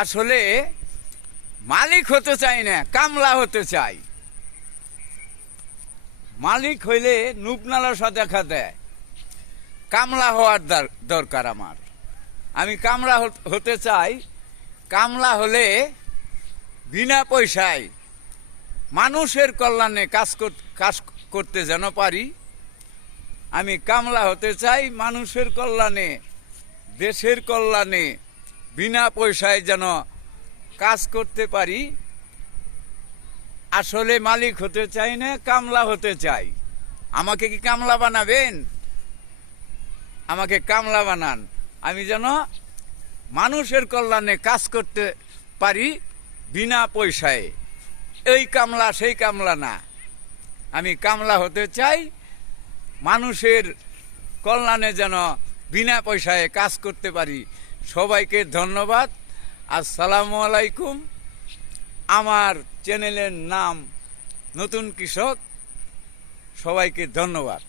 আসলে মালিক হতে চাই না, কামলা হতে চাই। মালিক হইলে নুপনালসা দেখা দেয়, কামলা হওয়ার দরকার আমার। আমি কামলা হতে চাই। কামলা হলে বিনা পয়সায় মানুষের কল্যাণে কাজ করতে যেন পারি। আমি কামলা হতে চাই মানুষের কল্যাণে, দেশের কল্যাণে বিনা পয়সায় যেন কাজ করতে পারি। আসলে মালিক হতে চাই না, কামলা হতে চাই। আমাকে কি কামলা বানাবেন? আমাকে কামলা বানান, আমি যেন মানুষের কল্যাণে কাজ করতে পারি বিনা পয়সায়। এই কামলা সেই কামলা না, আমি কামলা হতে চাই মানুষের কল্যাণে যেন বিনা পয়সায় কাজ করতে পারি। সবাইকে ধন্যবাদ। আসসালামু আলাইকুম। আমার চ্যানেলের নাম নতুন কৃষক। সবাইকে ধন্যবাদ।